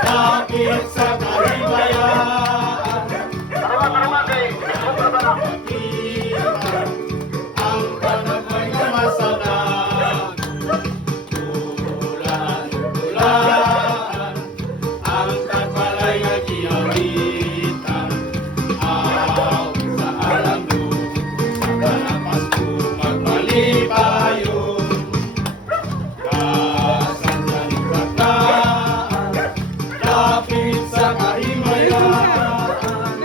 Lapit sa kaligayahan, ang panagoy na masalan. Tulan, ang tagbalay nga giyawitan. Aw sa alamdo, sa kalapas ko magmalipayon. Kasandaling baklaan, lapit sa kahimayan.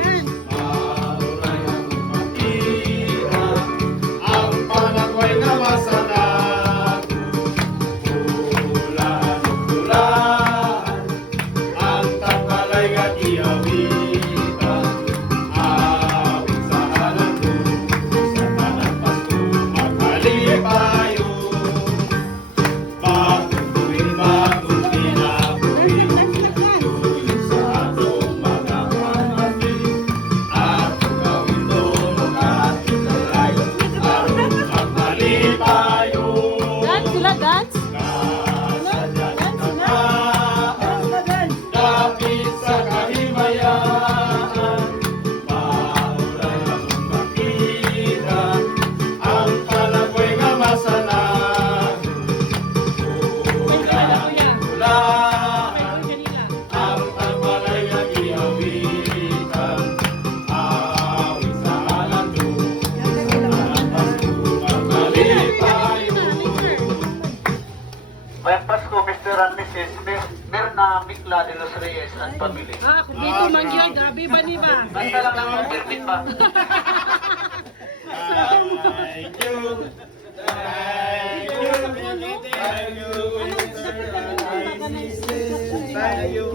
Mauray ang makita, ang panagway na masalan. Tulan, ang tagbalay nga giyawitan. Awit sa alamdo, sa kalapas ko magmalipayon. Bagong kinabuhi, tuwing sa atong mga pamati. Atong gawin tulong at italay, aron magmalipayon. Dance sila, dance. Kasadyaling tataan, lapit sa kahimayan. Mauray ang makita, ang panagoy nga masalan. Tulan, ang tagbalay nga giyawitan. Awit sa alamdo, sa kalapas ko magmalipayon. May Pasko, Mr. and Mrs. Berna Mikla de los Reyes and family. Ah, kung dito mangyay, grabe ba ni ba? Basta lang ang permit ba? Thank you. Thank you. Thank you. Thank you.